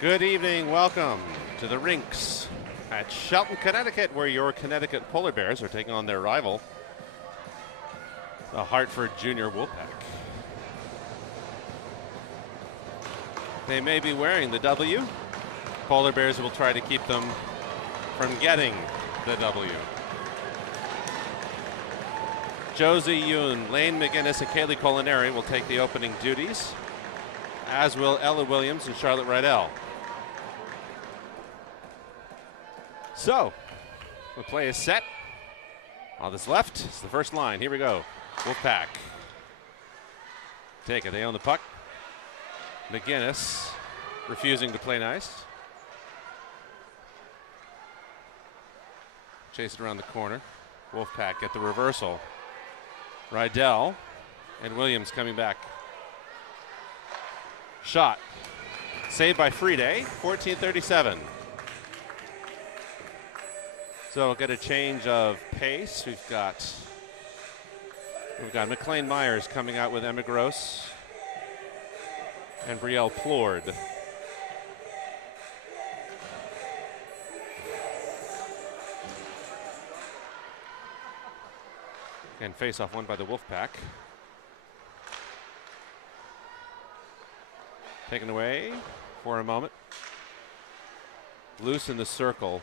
Good evening, welcome to the rinks at Shelton, Connecticut, where your Connecticut Polar Bears are taking on their rival, the Hartford Junior Wolfpack. They may be wearing the W. Polar Bears will try to keep them from getting the W. Josie Yoon, Lane McGinnis, and Kaylee Colinari will take the opening duties, as will Ella Williams and Charlotte Rydell. So, the play is set. On this left, it's the first line. Here we go. Wolfpack. Take it. They own the puck. McGinnis refusing to play nice. Chase it around the corner. Wolfpack get the reversal. Rydell and Williams coming back. Shot. Saved by Friede. 14:37. So we'll get a change of pace. We've got McLean Myers coming out with Emma Gross and Brielle Plord. And face-off won by the Wolfpack. Taken away for a moment. Loose in the circle.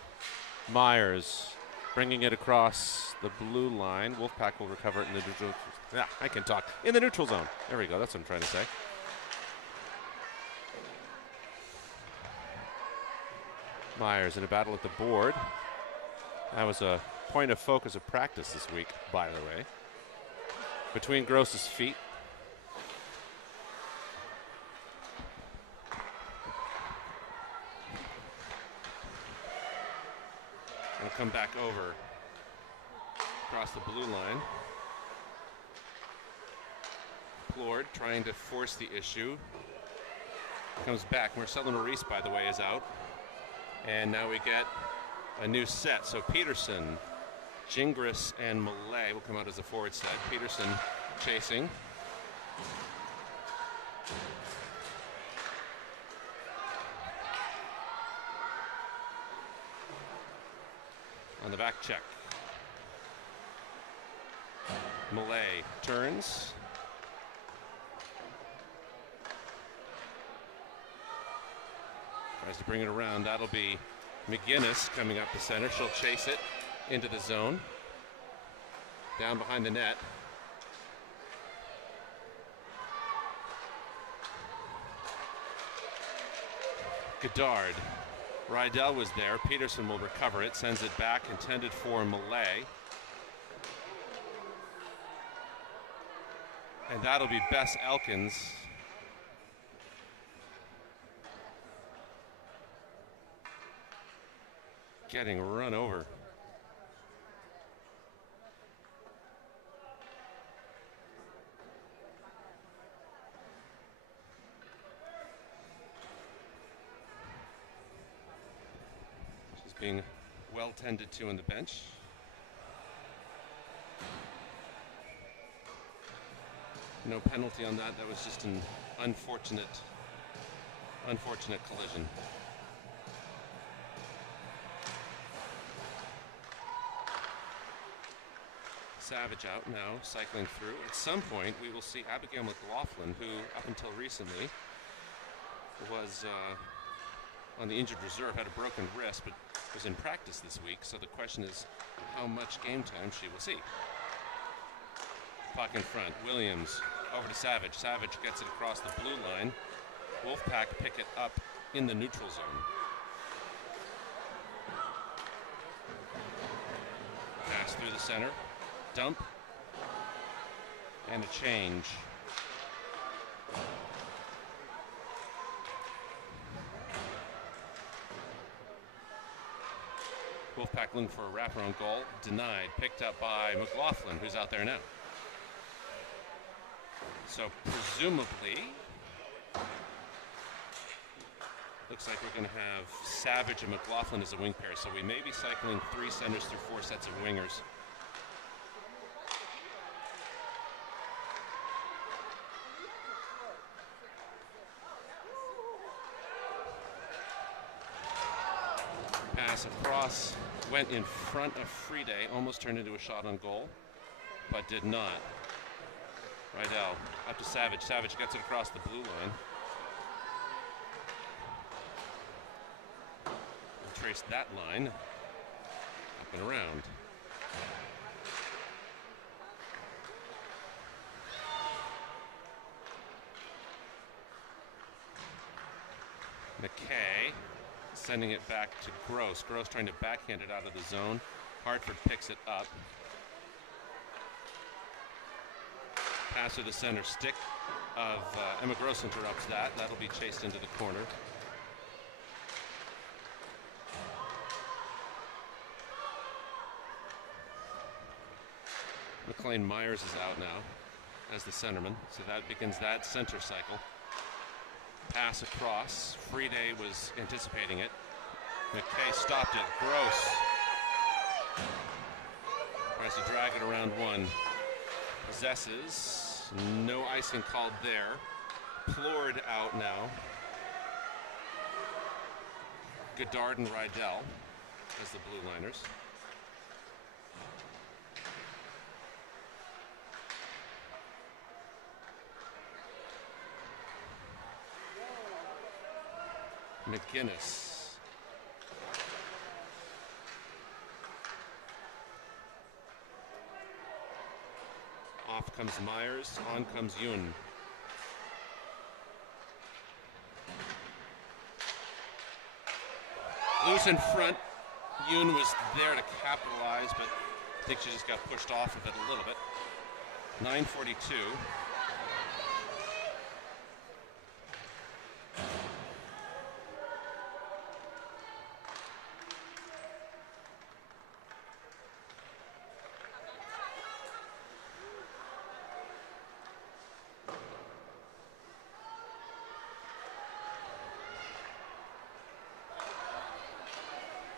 Myers bringing it across the blue line. Wolfpack will recover it in the neutral. Yeah, I can talk. In the neutral zone. There we go. That's what I'm trying to say. Myers in a battle at the board. That was a point of focus of practice this week, by the way. Between Gross's feet. And come back over across the blue line. Plord trying to force the issue. Comes back. Marcelo Maurice, by the way, is out. And now we get a new set. So Peterson, Gingras, and Millay will come out as a forward set. Peterson chasing. On the back check. Millay turns. Tries to bring it around. That'll be McGinnis coming up the center. She'll chase it into the zone. Down behind the net. Goddard. Rydell was there. Peterson will recover it. Sends it back. Intended for Millay. And that'll be Bess Elkins. Getting run over. She's being well tended to on the bench. No penalty on that. That was just an unfortunate collision. Savage out now, cycling through. At some point, we will see Abigail McLaughlin, who up until recently was on the injured reserve, had a broken wrist, but was in practice this week. So the question is how much game time she will see. Puck in front. Williams over to Savage. Savage gets it across the blue line. Wolfpack pick it up in the neutral zone. Pass through the center. Dump. And a change. Wolfpack looking for a wraparound goal. Denied. Picked up by McLaughlin, who's out there now. So presumably, looks like we're going to have Savage and McLaughlin as a wing pair. So we may be cycling 3 centers through 4 sets of wingers. pass across, went in front of Friday, almost turned into a shot on goal, but did not. Rydell up to Savage. Savage gets it across the blue line. We'll trace that line up and around. McKay sending it back to Gross. Gross trying to backhand it out of the zone. Hartford picks it up. Pass to the center stick of Emma Gross interrupts that. That'll be chased into the corner. McLean Myers is out now as the centerman, so that begins that center cycle. Pass across. Friday was anticipating it. McKay stopped it. Gross tries to drag it around one. Possesses. No icing called there. Plourd out now. Goddard and Rydell as the blue liners. McGinnis. Off comes Myers, on comes Yoon. Loose in front. Yoon was there to capitalize, but I think she just got pushed off of it a little bit. 9:42.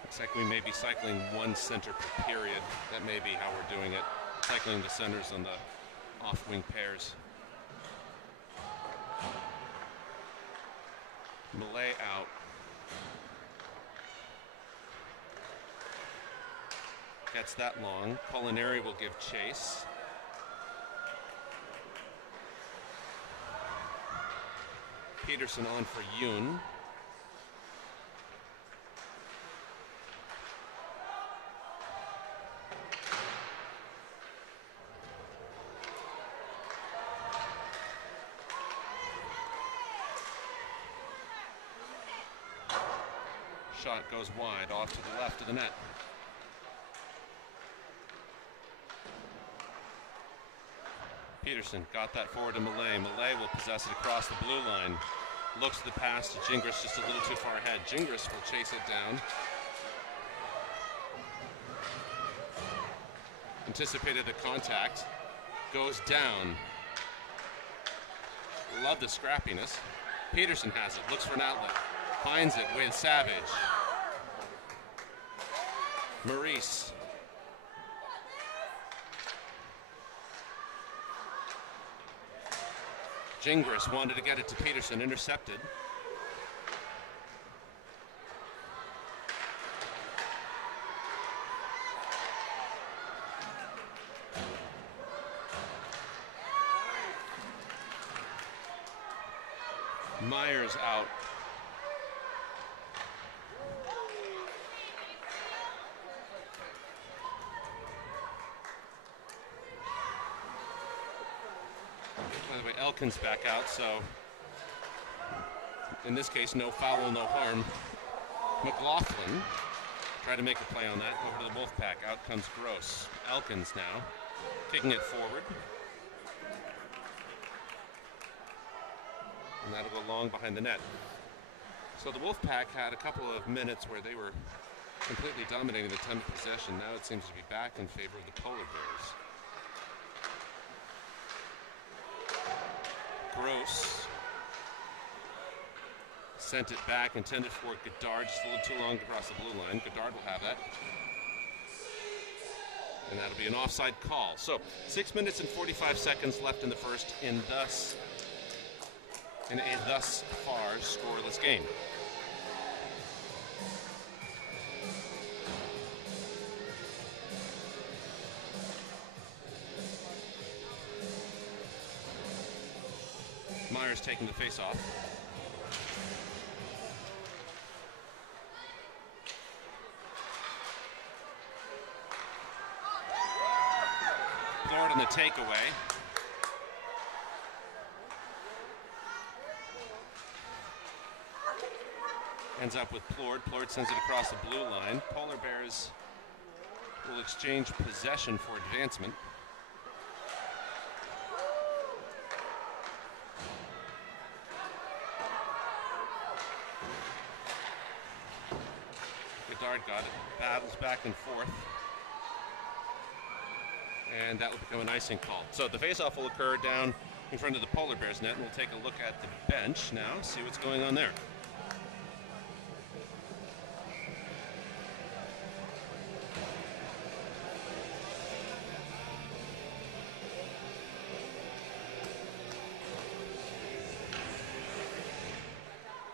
Looks like we may be cycling one center per period. That may be how we're doing it. Cycling the centers on the off-wing pairs. Malay out. Gets that long. Culinary will give chase. Peterson on for Yoon. Shot goes wide, off to the left of the net. Peterson got that forward to Malay. Malay will possess it across the blue line. Looks at the pass to Gingras, just a little too far ahead. Gingras will chase it down. Anticipated the contact. Goes down. Love the scrappiness. Peterson has it, looks for an outlet. Finds it with Savage. Maurice. Gingras wanted to get it to Peterson, intercepted. Myers out. By the way, Elkin's back out, so in this case, no foul, no harm. McLaughlin tried to make a play on that. Over to the Wolfpack. Out comes Gross. Elkins now kicking it forward. And that'll go long behind the net. So the Wolfpack had a couple of minutes where they were completely dominating the time of possession. Now it seems to be back in favor of the Polar Bears. Gross sent it back, intended for Goddard, just a little too long to cross the blue line. Goddard will have that. And that'll be an offside call. So 6 minutes and 45 seconds left in the first, in a thus far scoreless game. Myers taking the face off. Plord on the takeaway. Ends up with Plord. Plord sends it across the blue line. Polar Bears will exchange possession for advancement. Goddard got it. Battles back and forth. And that will become an icing call. So the face-off will occur down in front of the Polar Bears net, and we'll take a look at the bench now, see what's going on there.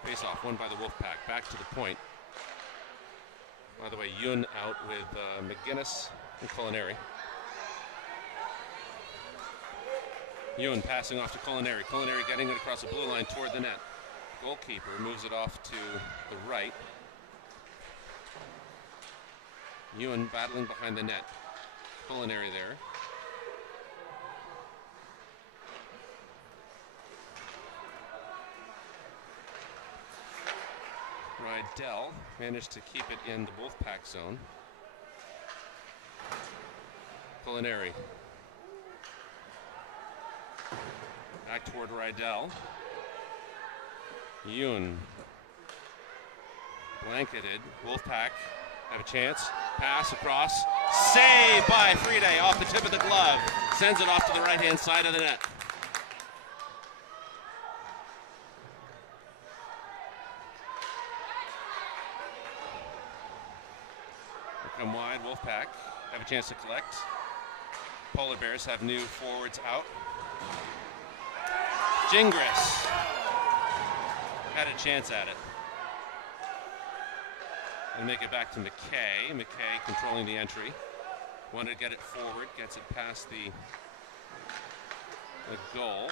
Face-off won by the Wolfpack. Back to the point. By the way, Yun out with McGinnis and Culinary. Yun passing off to Culinary. Culinary getting it across the blue line toward the net. Goalkeeper moves it off to the right. Yun battling behind the net. Culinary there. Rydell managed to keep it in the Wolfpack zone. Culinary. Back toward Rydell. Yoon. Blanketed. Wolfpack have a chance. Pass across. Save by Friede off the tip of the glove. Sends it off to the right-hand side of the net. Come wide, Wolfpack have a chance to collect. Polar Bears have new forwards out. Gingras had a chance at it. And make it back to McKay. McKay controlling the entry. Wanted to get it forward, gets it past the goal.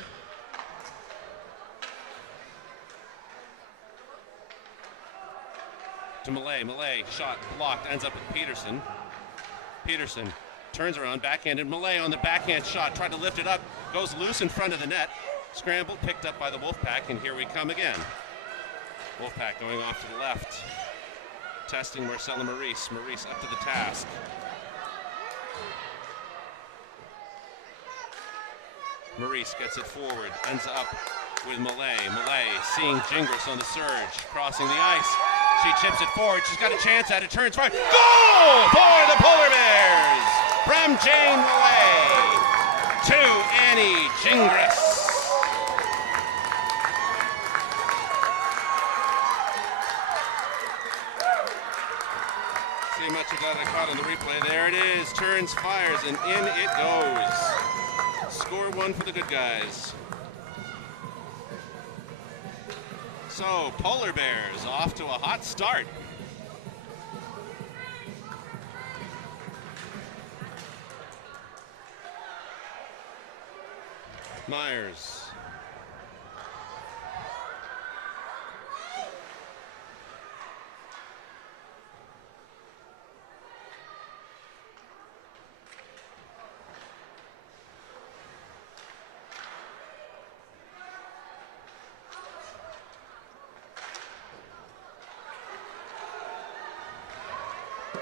To Malay. Malay shot blocked, ends up with Peterson. Peterson turns around, backhanded. Malay on the backhand shot, tried to lift it up, goes loose in front of the net. Scrambled, picked up by the Wolfpack, and here we come again. Wolfpack going off to the left. Testing Marcella Maurice. Maurice up to the task. Maurice gets it forward, ends up with Malay. Malay seeing Gingras on the surge, crossing the ice. She chips it forward. She's got a chance at it. Turns forward. Goal for the Polar Bears from Jane Malay to Annie Gingras. See much of that I caught on the replay. There it is. Turns, fires, and in it goes. Score one for the good guys. So, Polar Bears off to a hot start. Myers.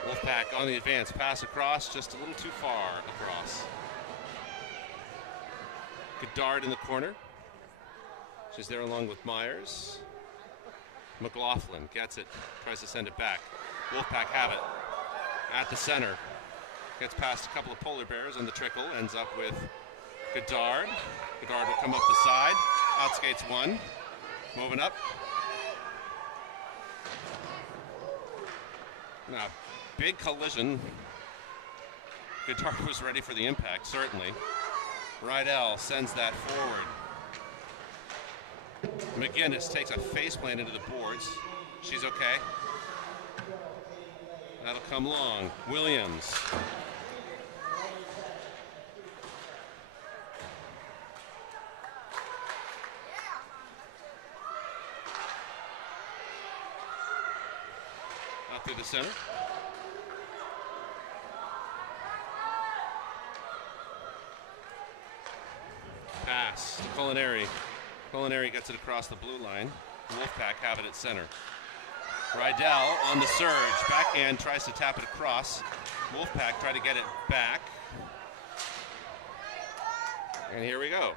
Wolfpack on the advance. Pass across, just a little too far across. Goddard in the corner. She's there along with Myers. McLaughlin gets it, tries to send it back. Wolfpack have it at the center. Gets past a couple of Polar Bears on the trickle, ends up with Goddard. Goddard will come up the side, outskates one, moving up. Now, big collision. Goddard was ready for the impact, certainly. Rydell sends that forward. McGinnis takes a faceplant into the boards. She's okay. That'll come long. Williams. Out through the center. Pass to Culinary. Culinary gets it across the blue line. Wolfpack have it at center. Rydell on the surge. Backhand tries to tap it across. Wolfpack try to get it back. And here we go.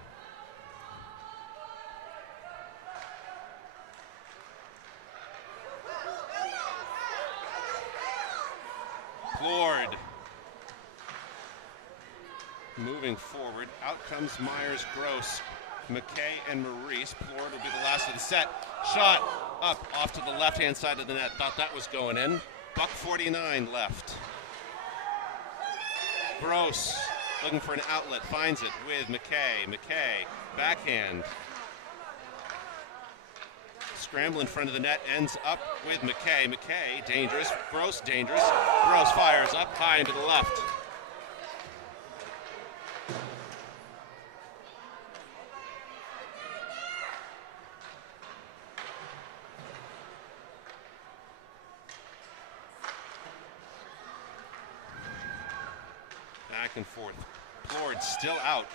Plord. Moving forward. Out comes Myers, Gross, McKay, and Maurice. Plord will be the last of the set. Shot up off to the left-hand side of the net. Thought that was going in. Buck 49 left. Gross looking for an outlet. Finds it with McKay. McKay, backhand. Scramble in front of the net. Ends up with McKay. McKay, dangerous. Gross, dangerous. Gross fires up high and to the left. Back and forth. Plord still out.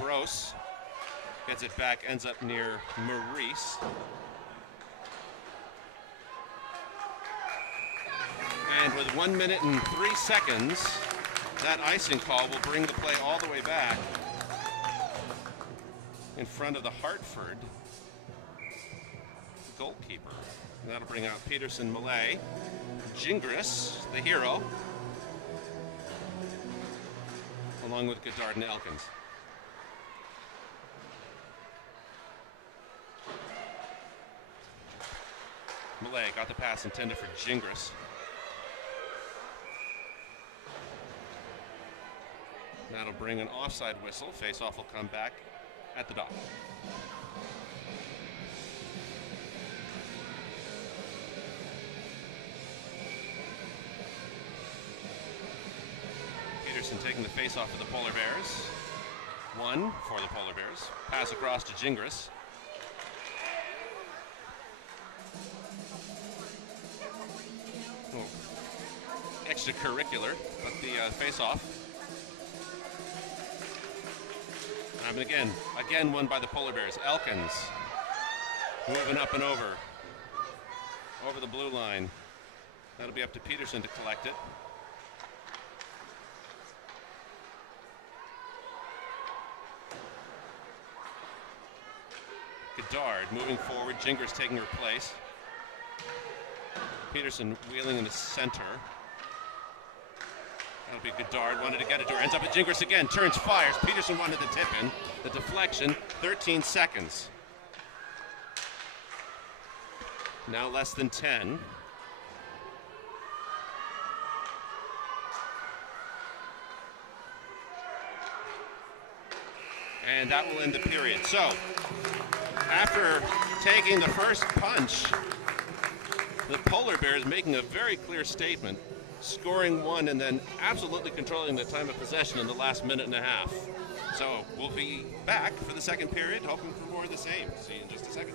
Gross gets it back, ends up near Maurice. And with 1 minute and 3 seconds, that icing call will bring the play all the way back in front of the Hartford goalkeeper. And that'll bring out Peterson, Millay, Gingras, the hero, along with Goddard and Elkins. Millay got the pass intended for Gingras. That'll bring an offside whistle. Face-off will come back at the dot. Peterson taking the face-off of the Polar Bears. One for the Polar Bears. Pass across to Gingras. Oh. Extracurricular, but the face-off. And again won by the Polar Bears. Elkins moving up and over the blue line. That'll be up to Peterson to collect it. Goddard moving forward. Gingras taking her place. Peterson wheeling in the center. That'll be Goddard, wanted to get it to her. Ends up at Gingras again, turns, fires. Peterson wanted the tip in. The deflection, 13 seconds. Now less than 10. And that will end the period. So, after taking the first punch, the Polar Bears making a very clear statement, scoring one and then absolutely controlling the time of possession in the last minute and a half. So we'll be back for the second period, hoping for more of the same. See you in just a second.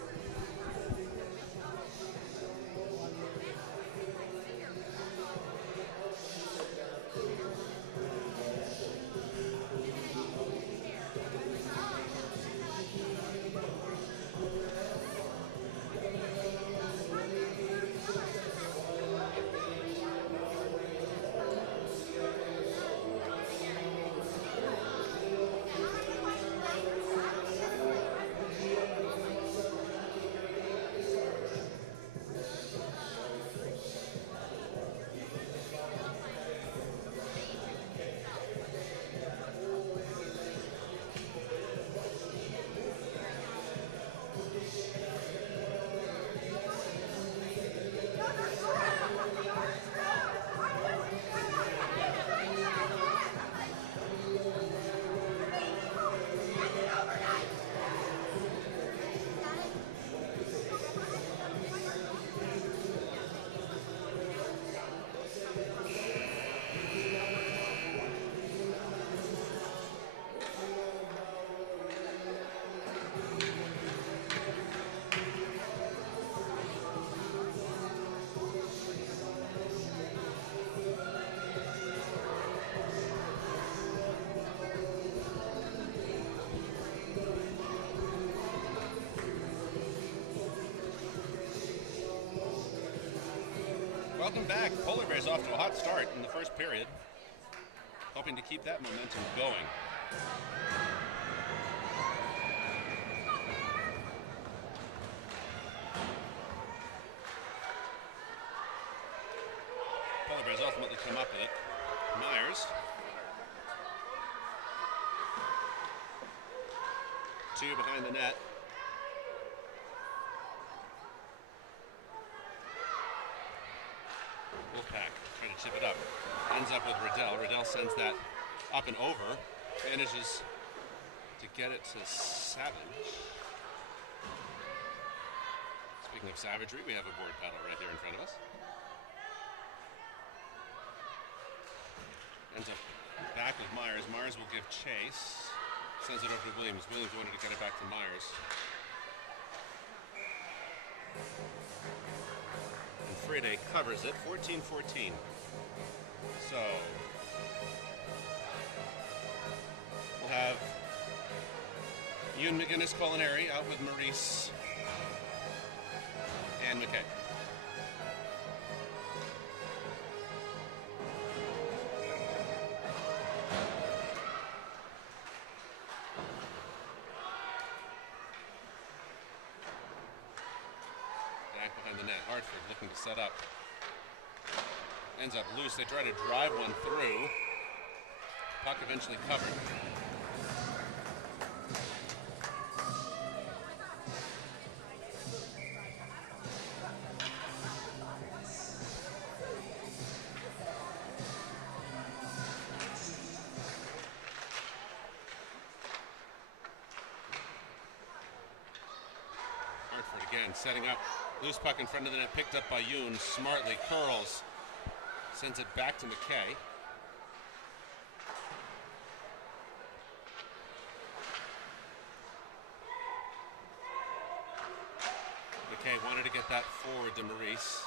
Welcome back. Polar Bears off to a hot start in the first period. Hoping to keep that momentum going. Polar Bears ultimately come up with it. Myers. 2 behind the net. Wolfpack trying to chip it up. Ends up with Riddell. Riddell sends that up and over. Manages to get it to Savage. Speaking of savagery, we have a board paddle right here in front of us. Ends up back with Myers. Myers will give chase. Sends it over to Williams. Williams wanted to get it back to Myers. And Friday covers it, 14-14. So we'll have Yoon McGinnis Culinary out with Maurice and McKay. Behind the net. Hartford looking to set up. Ends up loose. They try to drive one through. Puck eventually covered. Hartford again setting up. Loose puck in front of the net, picked up by Yoon. Smartly curls. Sends it back to McKay. McKay wanted to get that forward to Maurice.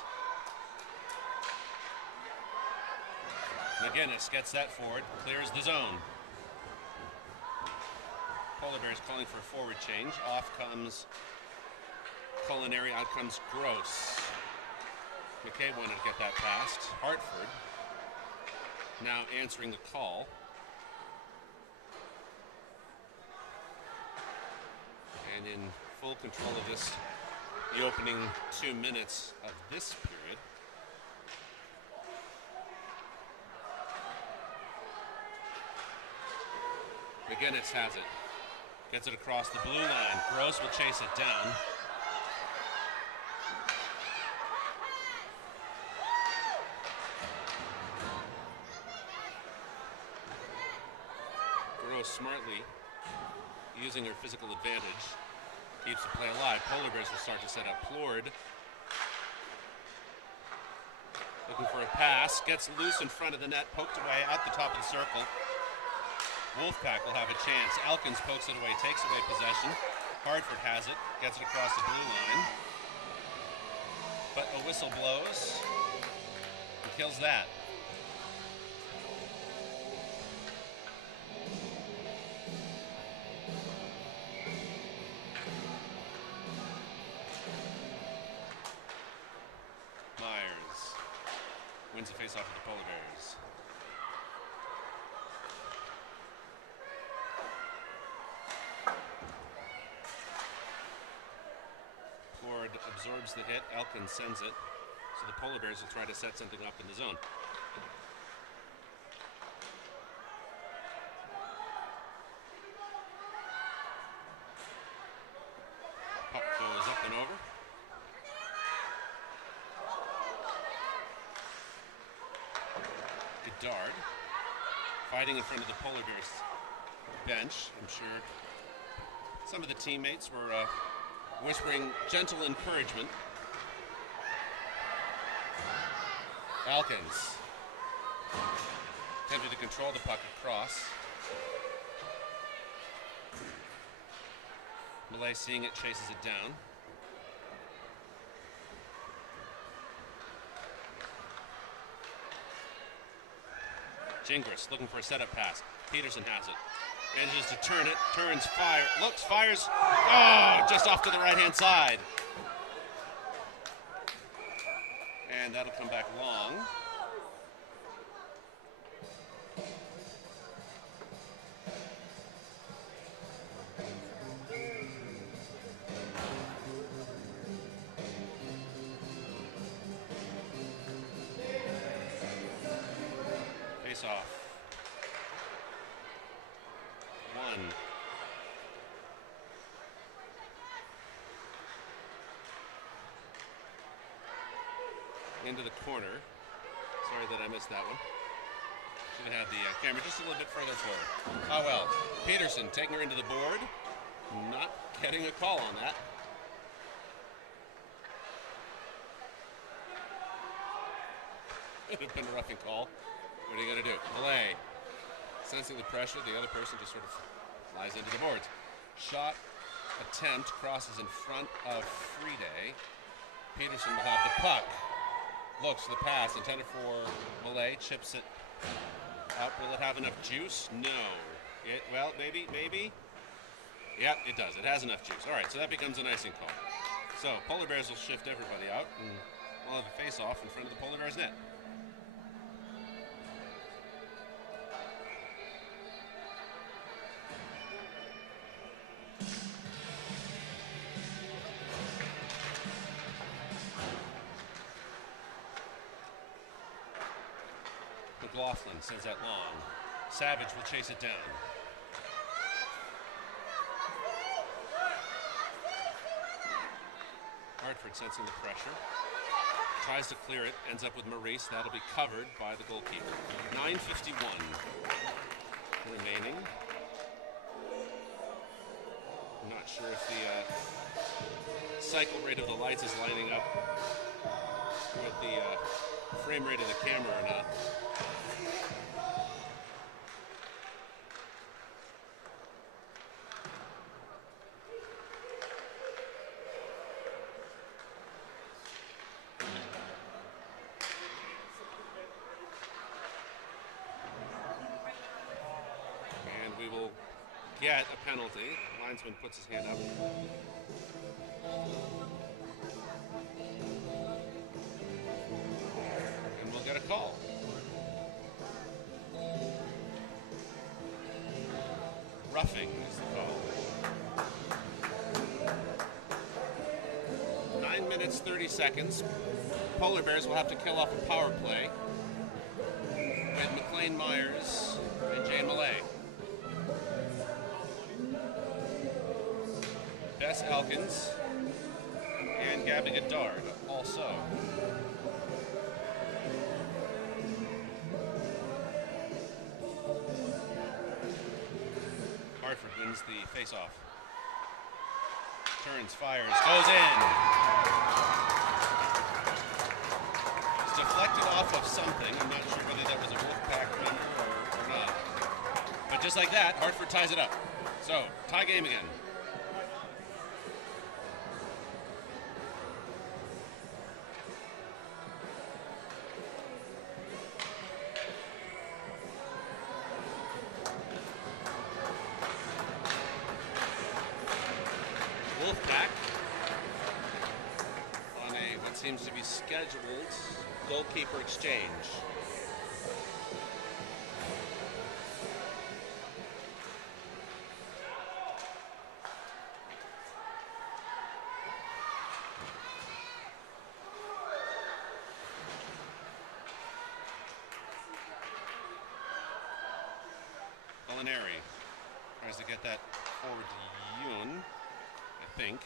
McGinnis gets that forward, clears the zone. Polar Bears calling for a forward change. Off comes Culinary, out comes Gross. McKay wanted to get that past. Hartford now answering the call. And in full control of this, the opening 2 minutes of this period. McGinnis has it. Gets it across the blue line. Gross will chase it down. Smartly using her physical advantage keeps the play alive. Polar Bears will start to set up. Plord looking for a pass, gets loose in front of the net, poked away out the top of the circle. Wolfpack will have a chance. Elkins pokes it away, takes away possession. Hartford has it, gets it across the blue line, but a whistle blows and kills that. Wins the face-off with the Polar Bears. Plord absorbs the hit. Elkins sends it. So the Polar Bears will try to set something up in the zone. Puck goes up and over. Dard fighting in front of the Polar Bears bench. I'm sure some of the teammates were whispering gentle encouragement. Elkins attempted to control the puck across. Millay, seeing it, chases it down. Gingras looking for a setup pass. Peterson has it. Manages to turn it. Turns, fire. Looks, fires. Oh, just off to the right-hand side. And and that'll come back long. Face off. 1. Into the corner. Sorry that I missed that one. Should have had the camera just a little bit further forward. Oh well. Peterson taking her into the board. Not getting a call on that. It would have been a roughing call. What are you going to do? Malay, sensing the pressure, the other person just sort of flies into the boards. Shot attempt crosses in front of Friday. Peterson will have the puck. Looks the pass intended for Malay, chips it up. Will it have enough juice? No. Well, maybe. Yep, it does. It has enough juice. All right, so that becomes an icing call. So Polar Bears will shift everybody out, and we'll have a face-off in front of the Polar Bears net. McLaughlin sends that long. Savage will chase it down. Hartford sensing the pressure. Tries to clear it. Ends up with Maurice. That'll be covered by the goalkeeper. 9:51 remaining. I'm not sure if the cycle rate of the lights is lining up with the frame rate of the camera or not. And we will get a penalty. Linesman puts his hand up. And we'll get a call. Roughing is the call. 9 minutes, 30 seconds. Polar Bears will have to kill off a power play with McLean Myers and Jane Malay. Bess Elkins and Gabby Goddard also. Hartford wins the face-off. Turns, fires, goes in. It's deflected off of something. I'm not sure whether that was a Wolfpack runner or not. But just like that, Hartford ties it up. So, tie game again. Wolfpack on what seems to be scheduled goalkeeper exchange. Culinary tries to get that forward to Yoon. I think.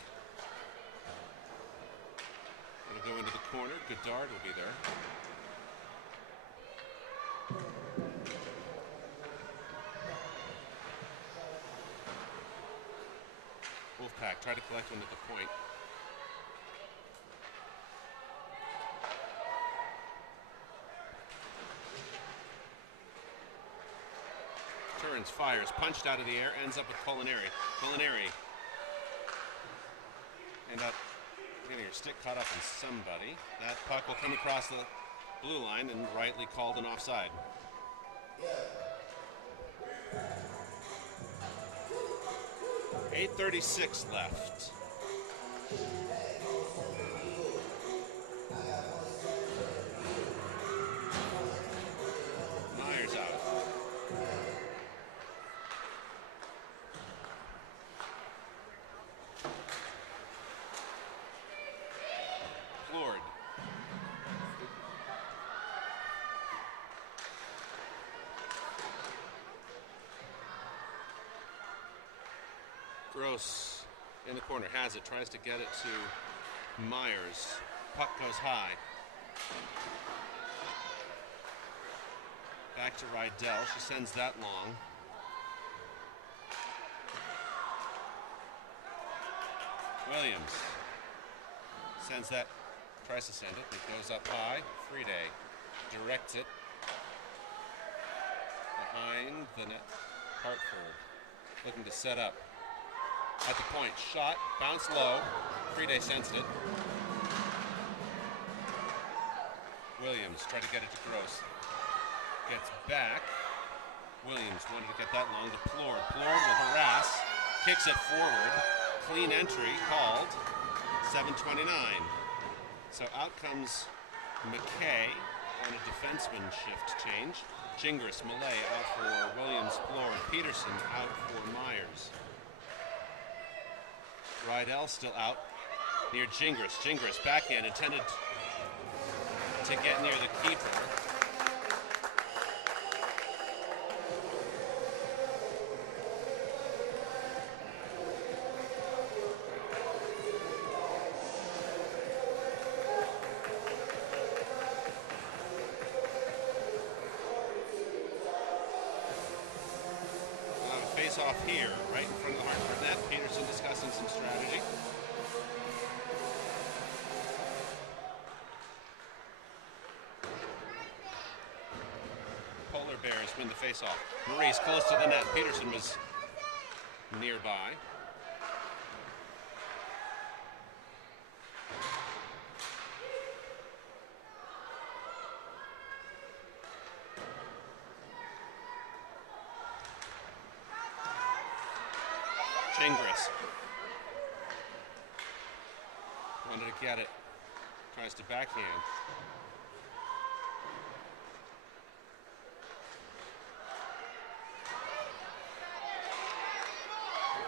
It'll go into the corner. Goddard will be there. Wolfpack try to collect one at the point. Turns, fires, punched out of the air, ends up with Culinary. Culinary. End up getting her stick caught up in somebody. That puck will come across the blue line and rightly called an offside. .836 left. Gross in the corner has it, tries to get it to Myers. Puck goes high. Back to Rydell. She sends that long. Williams sends that, tries to send it. It goes up high. Friday directs it behind the net. Hartford looking to set up. At the point, shot, bounce low. Friday sensed it. Williams tried to get it to Gross. Gets back. Williams wanted to get that long to Plord. Plord will harass. Kicks it forward. Clean entry called. 7:29. So out comes McKay on a defenseman shift change. Gingras, Millay out for Williams, Plord. Peterson out for Myers. Rydell still out near Gingras. Gingras backhand intended to get near the keeper. We'll have a face-off here, right in front of the Hartford net. Peterson discussing some strategy. Polar Bears win the face-off. Maurice close to the net. Peterson was nearby. Gingras wanted to get it. Tries to backhand.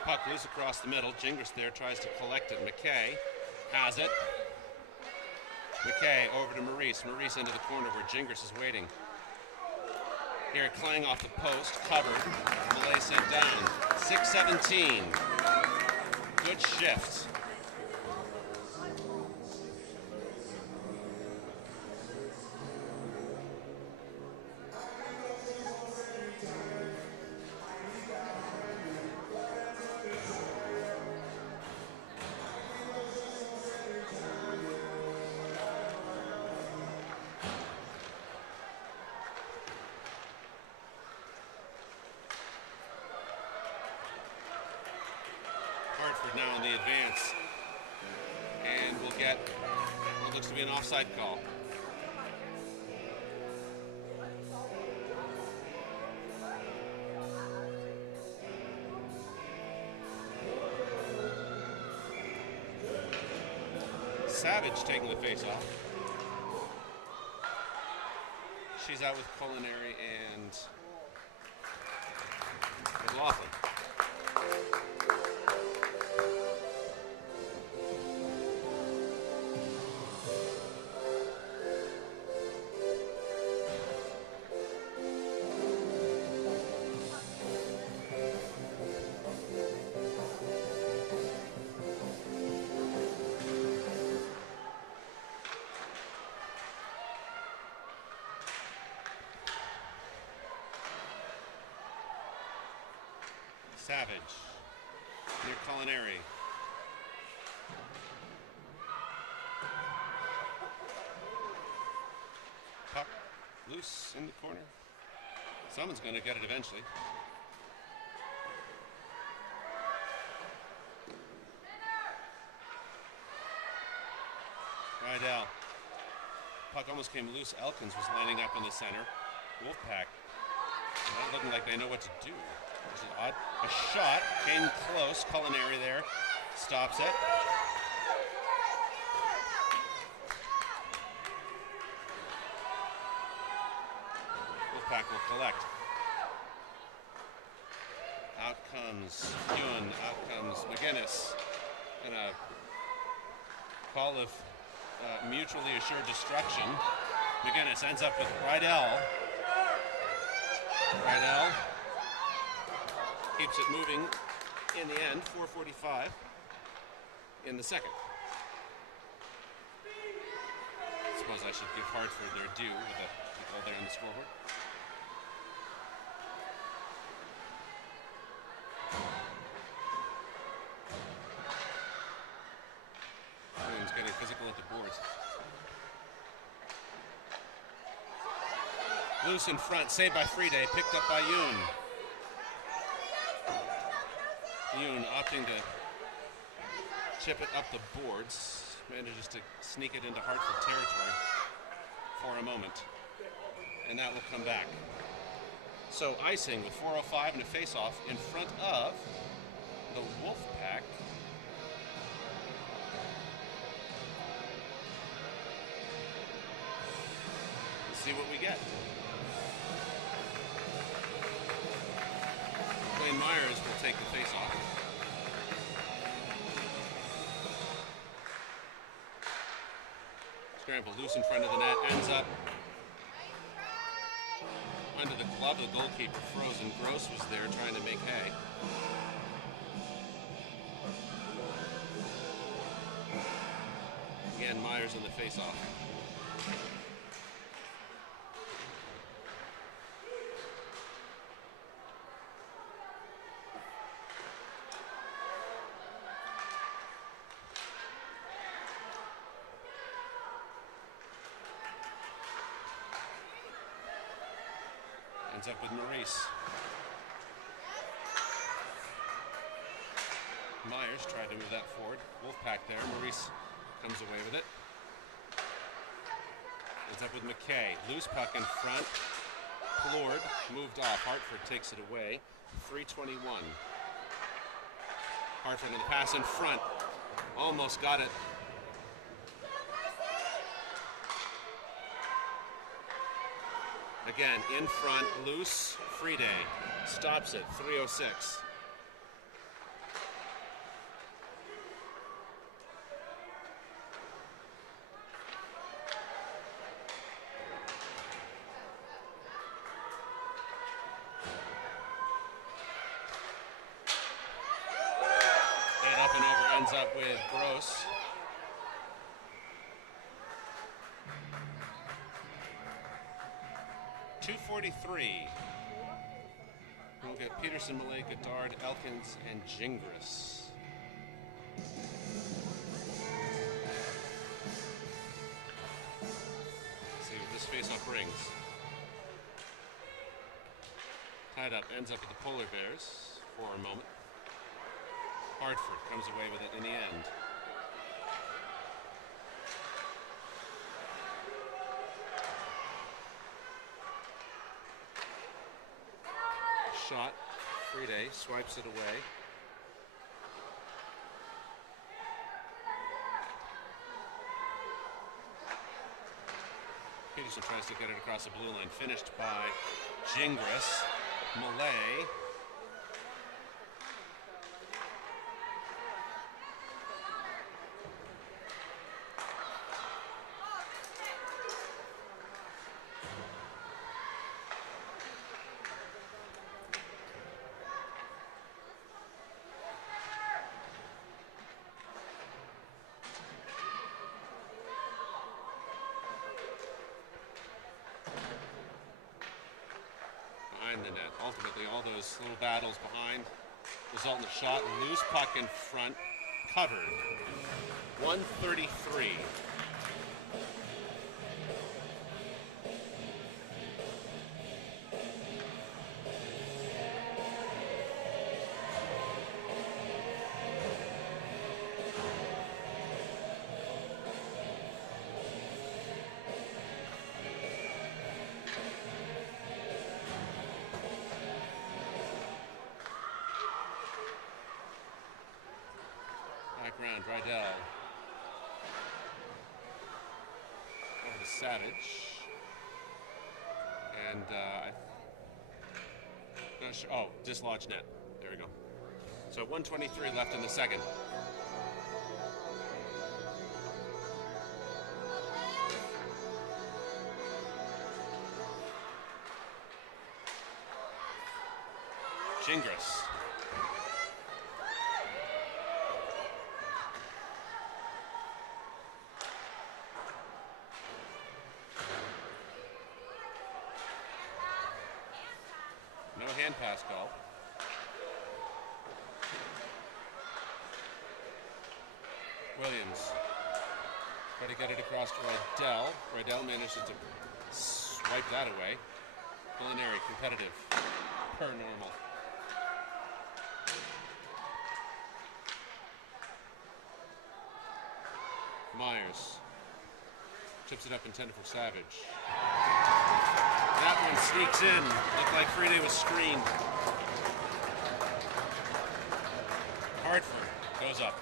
Puck loose across the middle. Gingras there tries to collect it. McKay has it. McKay over to Maurice. Maurice into the corner where Gingras is waiting. Here, Klang off the post, covered. Millay sent down. 6:17. Good shift. Hartford now in the advance. And we'll get what looks to be an offside call. Savage taking the face off. She's out with Culinary and McLaughlin. Savage near Culinary. Puck loose in the corner. Someone's going to get it eventually. Rydell. Puck almost came loose. Elkins was lining up in the center. Wolfpack not looking like they know what to do. Which is odd. A shot came close. Culinary there stops it. Wolfpack will collect. Out comes Ewan. Out comes McGinnis. And a call of mutually assured destruction. McGinnis ends up with Rydell. Rydell keeps it moving in the end, 4:45 in the second. I suppose I should give Hartford their due with the goal there on the scoreboard. Williams getting physical at the boards. Loose in front, saved by Friday, picked up by Yoon. Yoon opting to chip it up the boards, manages to sneak it into Hartford territory for a moment, and that will come back. So icing with 4:05 and a face-off in front of the Wolfpack. Let's see what we get. Wayne Myers will take the face-off. Scramble loose in front of the net, ends up under the glove of the goalkeeper, frozen. Gross was there trying to make hay. Again, Myers in the face-off. Ends up with Maurice. Myers tried to move that forward. Wolfpack there. Maurice comes away with it. Ends up with McKay. Loose puck in front. Plord moved off. Hartford takes it away. 3:21. Hartford in the pass in front. Almost got it. Again, in front, loose, Friday. Stops it, 3:06. And up and over, ends up with Gross. .243. We'll get Peterson, Malay, Goddard, Elkins, and Gingras. Let's see what this face-off brings. Tied up, ends up with the Polar Bears for a moment. Hartford comes away with it in the end. Shot. Friday swipes it away. Peterson tries to get it across the blue line. Finished by Gingras. Malay. The net. Ultimately, all those little battles behind result in a shot. Loose puck in front, covered. 133. Background, Rydell. Over to Savage. And, not sure, oh, dislodged net. There we go. So 1:23 left in the second. Gingras. hand pass call. Williams try to get it across to Rydell. Rydell manages to swipe that away. Culinary, competitive, per normal. Myers chips it up intended for Savage. That one sneaks in. Looked like Friday was screened. Hartford goes up.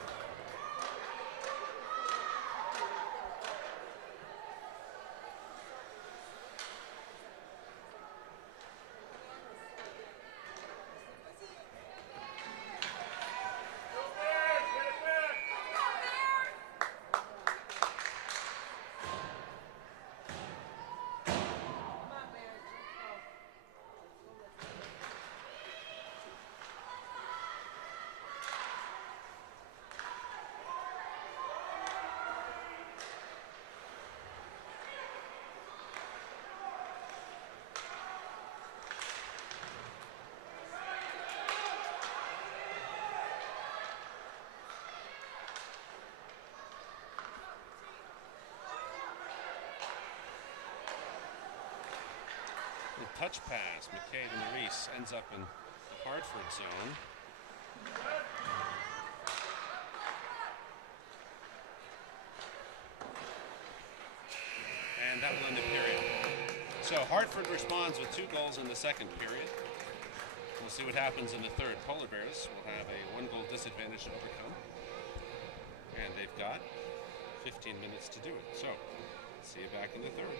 Touch pass. McKay to Maurice ends up in the Hartford zone. And that will end the period. So Hartford responds with 2 goals in the second period. We'll see what happens in the third. Polar Bears will have a 1-goal disadvantage to overcome. And they've got 15 minutes to do it. So, see you back in the third.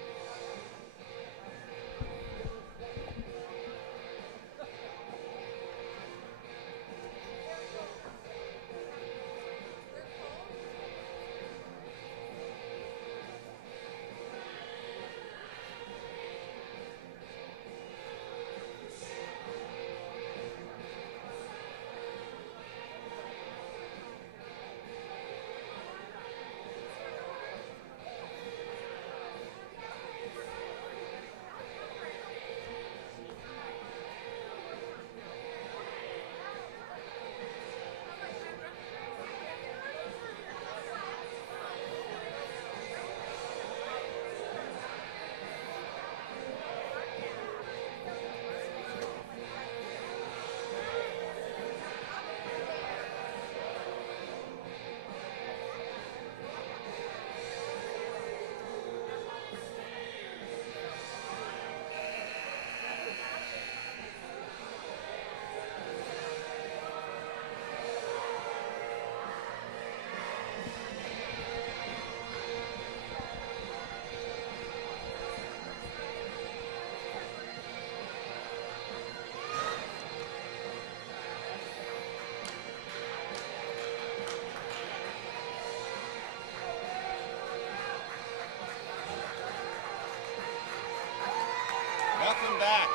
Welcome back.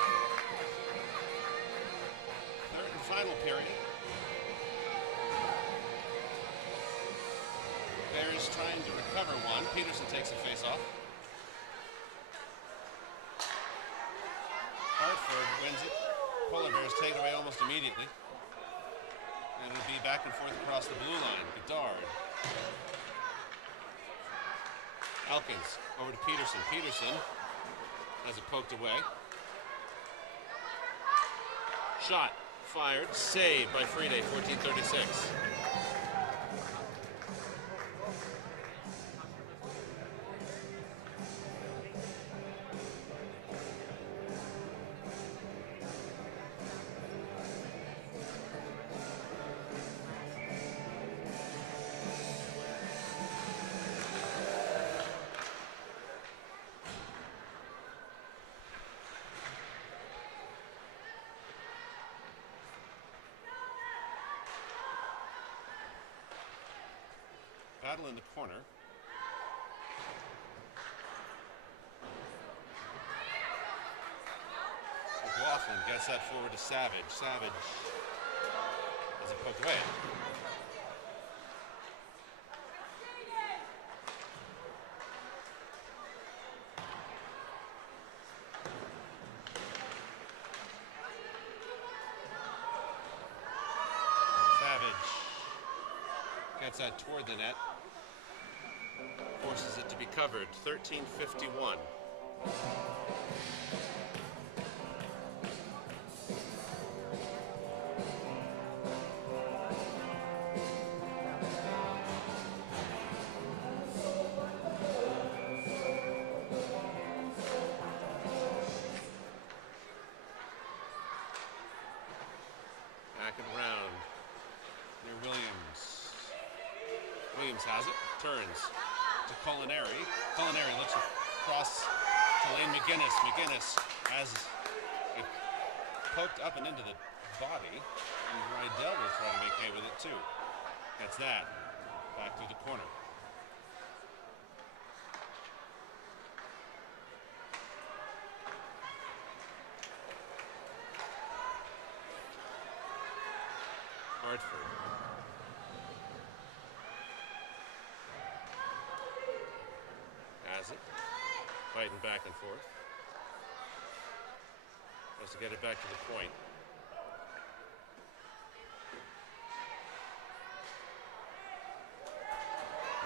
Third and final period. Bears trying to recover one. Peterson takes a face-off. Hartford wins it. Polar Bears take it away almost immediately. And it'll be back and forth across the blue line. Bedard. Elkins over to Peterson. Peterson has it poked away. Shot fired, saved by Friday, 14:36. Battle in the corner. McLaughlin gets that forward to Savage. Savage has it poked away. Gets that toward the net. Forces it to be covered. 13:51. Back and around. Near Williams. Williams has it. Turns to Culinary. Culinary looks across to Lane McGinnis. McGinnis has it poked up and into the body. And Rydell will try to make hay with it too. Gets that. Back through the corner. Hartford. Has it. Fighting back and forth. Has to get it back to the point.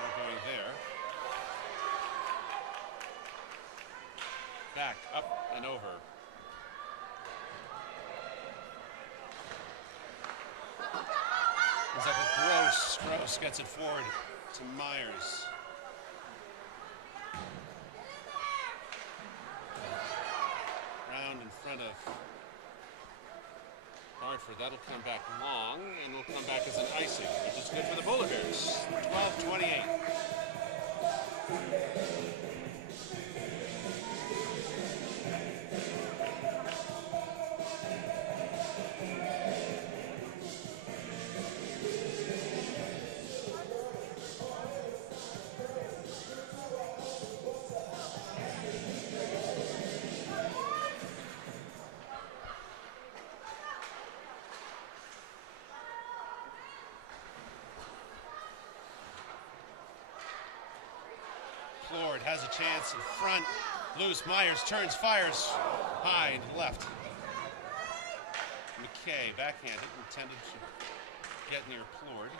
Not going there. Back, up, and over. It's up with Gross. Gross gets it forward to Myers. Round in front of Hartford. That'll come back long, and will come back as an icing, which is good for the Polar Bears. 12:28. Lord has a chance in front. Loose. Myers turns, fires high to the left. McKay backhanded, intended to get near Plord.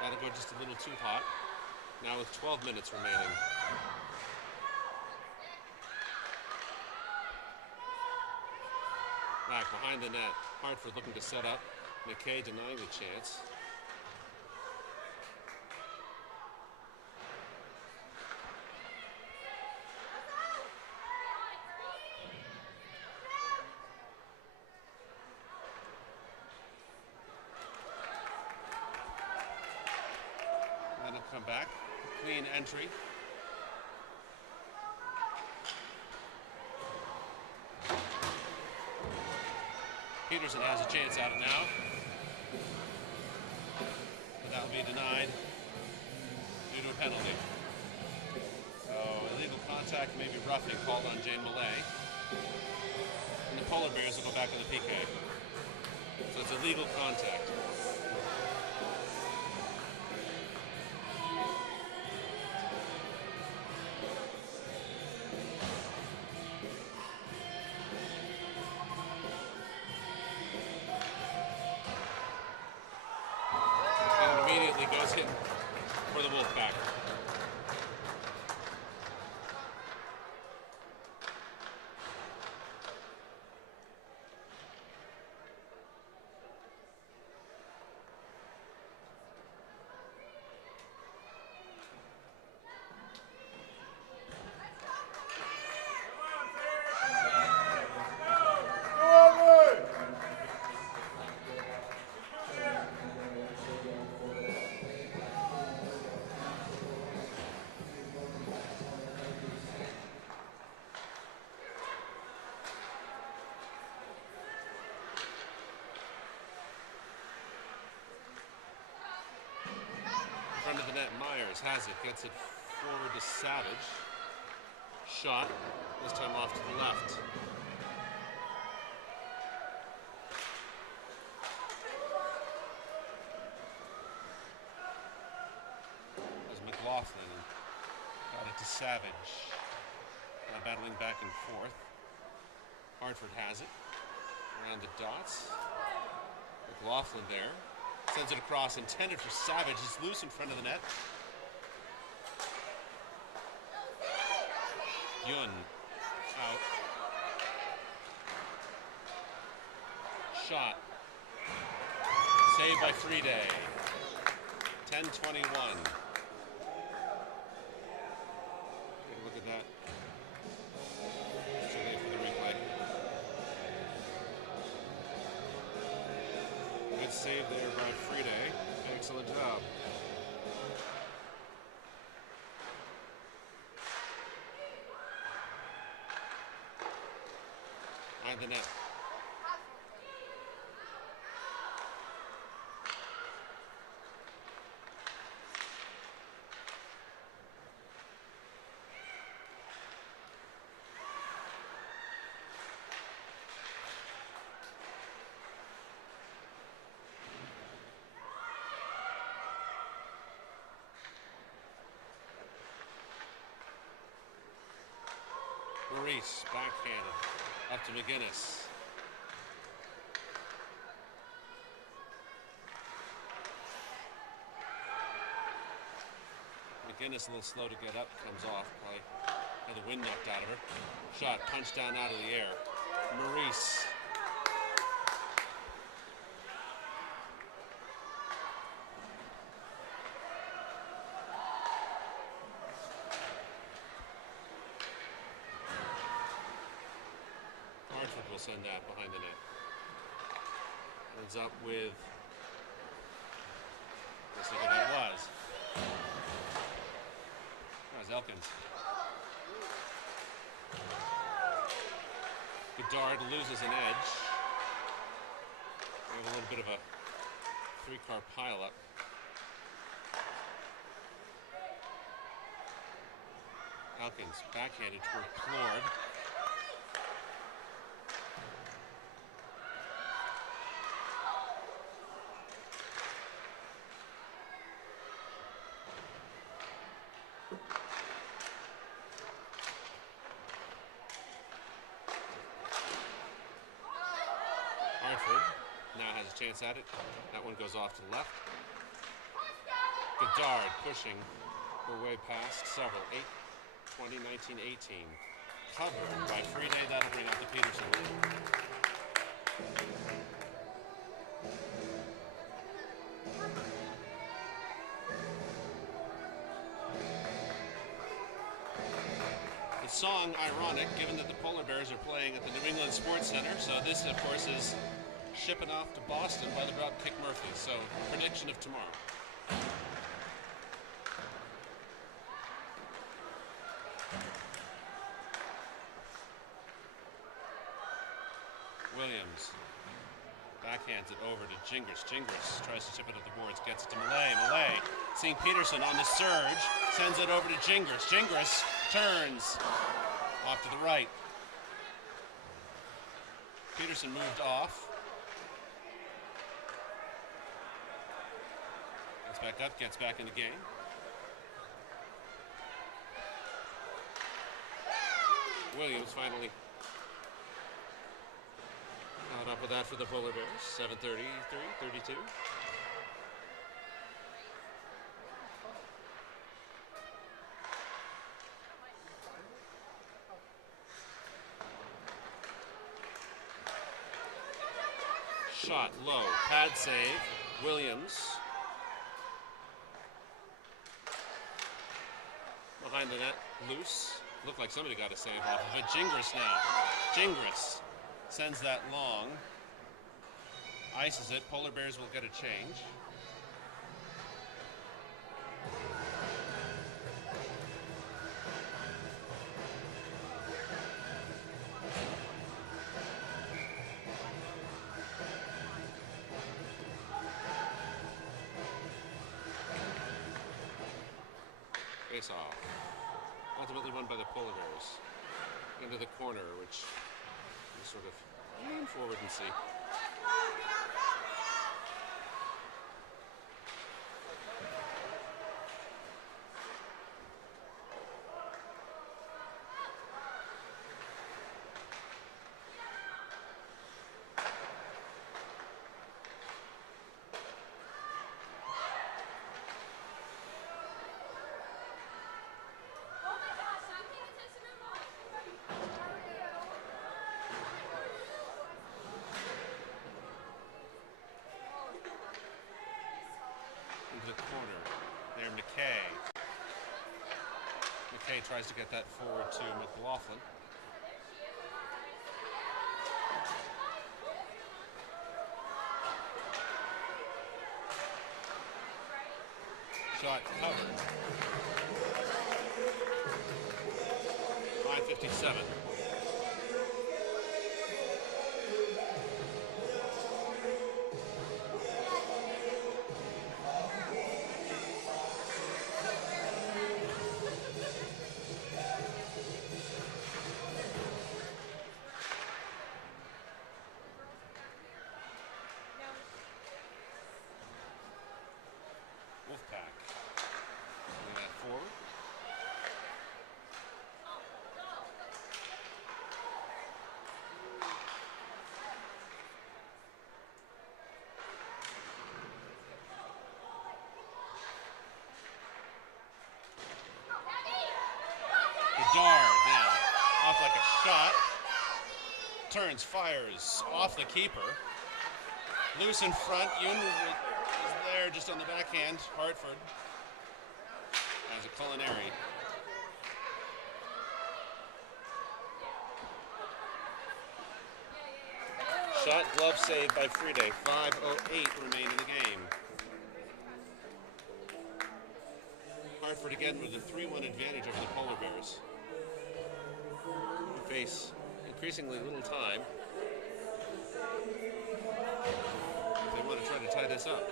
That'll go just a little too hot. Now with 12 minutes remaining. Back behind the net. Hartford looking to set up. McKay denying the chance. Come back. Clean entry. Peterson has a chance at it now. But that'll be denied due to a penalty. So illegal contact, maybe roughing, called on Jane Millay. And the Polar Bears will go back on the PK. So it's illegal contact. Goes hit for the Wolfpack. Front of the net, Myers has it, gets it forward to Savage. Shot, this time off to the left. There's McLaughlin, got it to Savage. Battling back and forth. Hartford has it, around the dots. McLaughlin there. Sends it across, intended for Savage. It's loose in front of the net. Yun out. Shot. Saved by Friday. 10-21. Take a look at that. Certainly for the replay. Good save there by Friday. Excellent job. Behind the net. Maurice, backhanded, up to McGinnis. McGinnis a little slow to get up, comes off, probably had the wind knocked out of her. Shot punched down out of the air. Maurice. Hartford will send that behind the net. Ends up with, let's see who that was. That was Elkins. Bedard loses an edge. We have a little bit of a three-car pileup. Elkins backhanded toward Plord. Hartford now has a chance at it. That one goes off to the left. Bedard pushing her way past several. 8-20, 19-18. Covered by Friday. That'll bring up the Peterson lead. The song ironic, given that the Polar Bears are playing at the New England Sports Center. So this, of course, is shipping off to Boston by the Dropkick Murphys. So prediction of tomorrow. Williams backhands it over to Gingras. Gingras tries to chip it at the boards, gets it to Millay. Millay, seeing Peterson on the surge, sends it over to Gingras. Gingras turns off to the right. Peterson moved off. Gets back up, gets back in the game. Williams finally caught up with that for the Polar Bears. 7:33, 32. Shot low, pad save. Williams behind the net, loose. Looked like somebody got a save off of it. Gingras now. Gingras sends that long. Ices it. Polar Bears will get a change. Face off. Ultimately won by the Polar Bears. Into the corner, which you sort of lean forward and see. McKay. McKay tries to get that forward to McLaughlin. Shot covered. 5:57. Wolfpack. Bring that forward. Bedard now off like a shot. Turns, fires off the keeper. Loose in front. Yoon is there just on the backhand. Hartford as a culinary. Shot, glove save by Friede. 5:08 remain in the game. Hartford again with a 3-1 advantage over the Polar Bears, who face increasingly little time if they want to try to tie this up.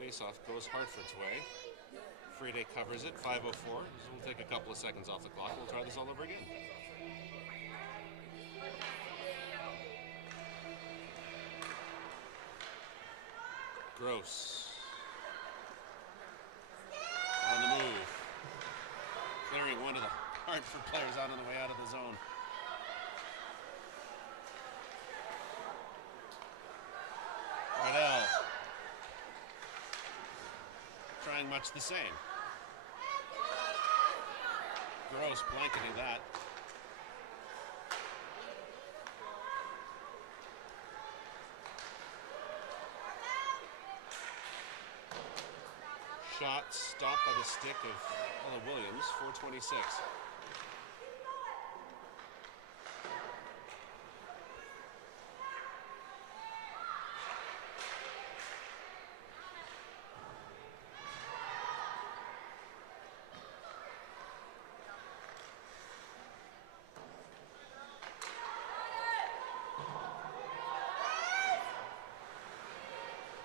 Face-off goes Hartford's way. Friede covers it, 5:04. So we'll take a couple of seconds off the clock. We'll try this all over again. Gross. On the move. Clearing one of the Hartford players out on the way out of the zone. Riddell. Trying much the same. Gross blanketing that. Shot stopped by the stick of Ella Williams, 4:26.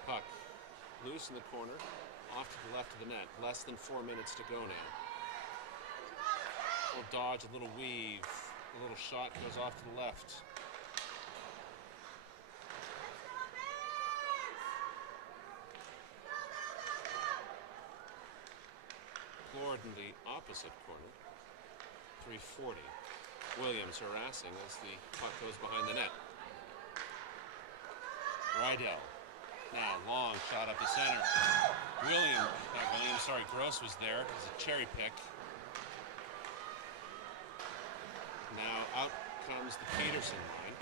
Puck loose in the corner. Off to the left of the net. Less than 4 minutes to go now. A little dodge, a little weave. A little shot goes off to the left. Lord in the opposite corner. 3:40. Williams harassing as the puck goes behind the net. Riddell. Now, long shot up the center. Gross was there as a cherry pick. Now out comes the Peterson line.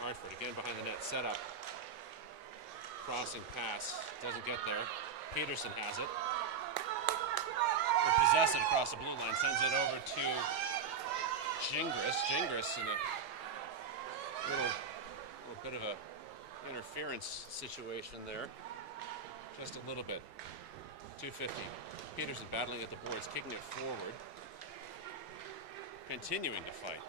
Hartford again behind the net, set up. Crossing pass, doesn't get there. Peterson has it. Will possess it across the blue line, sends it over to Gingras. Gingras in a little bit of a interference situation there. Just a little bit. 2:50. Peterson battling at the boards, kicking it forward. Continuing to fight.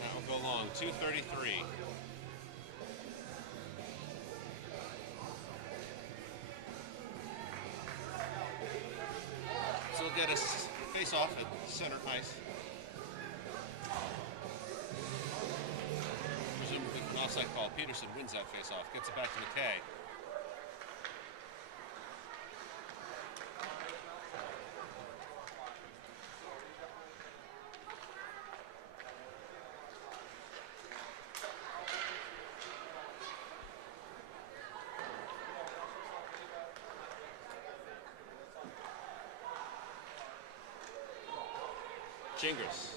That will go long. 2:33. So we'll get us face off at center ice. Presumably from offside call. Peterson wins that face off, gets it back to McKay. Chingers.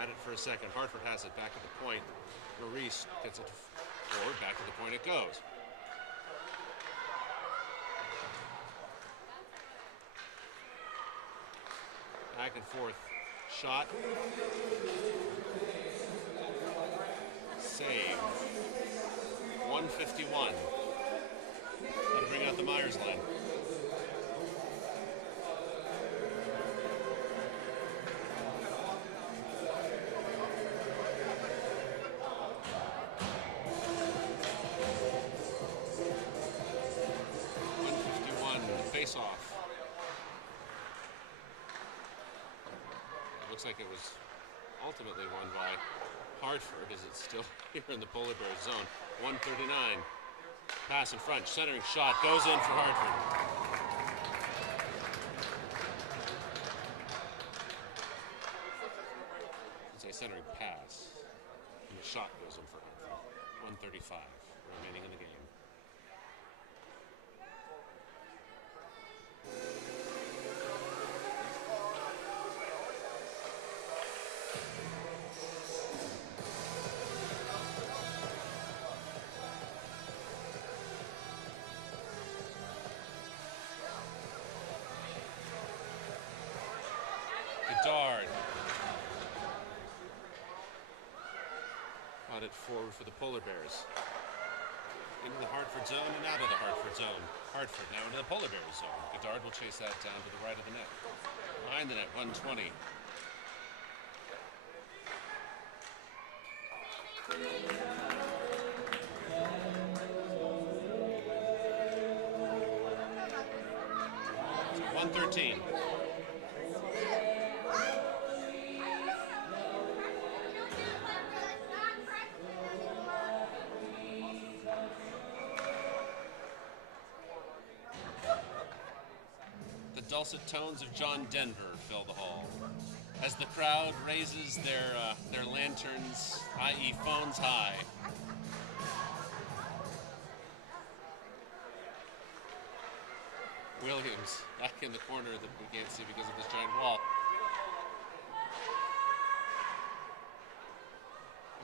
At it for a second. Hartford has it back at the point. Maurice gets it forward. Back at the point it goes. Back and forth. Shot. Save. 151. Got to bring out the Myers line. Face off. It looks like it was ultimately won by Hartford, as it's still here in the Polar Bears zone. 139. Pass in front, centering shot goes in for Hartford. It's a centering pass, and the shot goes in for Hartford. 135 remaining in the game. Dard. On it forward for the Polar Bears. Into the Hartford zone and out of the Hartford zone. Hartford now into the Polar Bears zone. Godard will chase that down to the right of the net. Behind the net, 120. So 113. Dulcet tones of John Denver fill the hall as the crowd raises their lanterns, i.e. phones high. Williams back in the corner that we can't see because of this giant wall.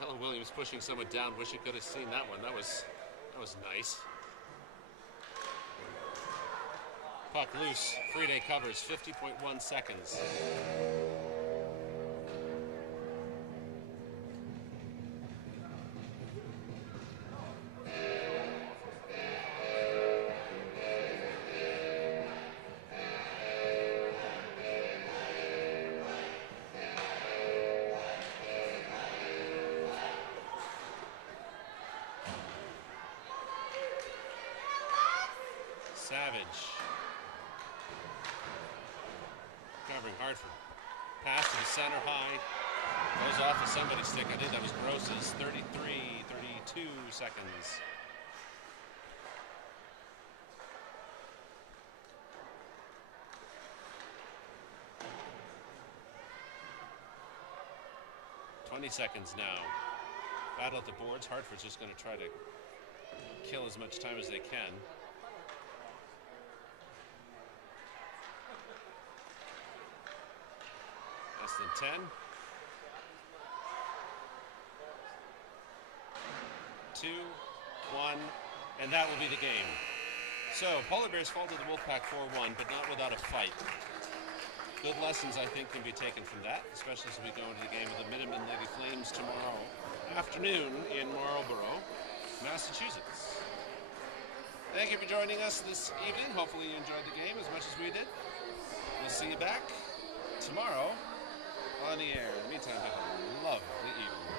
Ellen Williams pushing someone down. Wish you could have seen that one. That was nice. Puck loose. Friede covers. 50.1 seconds. Savage. Covering Hartford. Pass to the center high. Goes off of somebody's stick. I think that was Gross's. 32 seconds. Seconds now. Battle at the boards. Hartford's just going to try to kill as much time as they can. Less than 10. 2, 1, and that will be the game. So, Polar Bears fall to the Wolfpack 4-1, but not without a fight. Good lessons, I think, can be taken from that, especially as we go into the game of the Minuteman Lady Flames tomorrow afternoon in Marlborough, Massachusetts. Thank you for joining us this evening. Hopefully you enjoyed the game as much as we did. We'll see you back tomorrow on the air. In the meantime, have a lovely evening.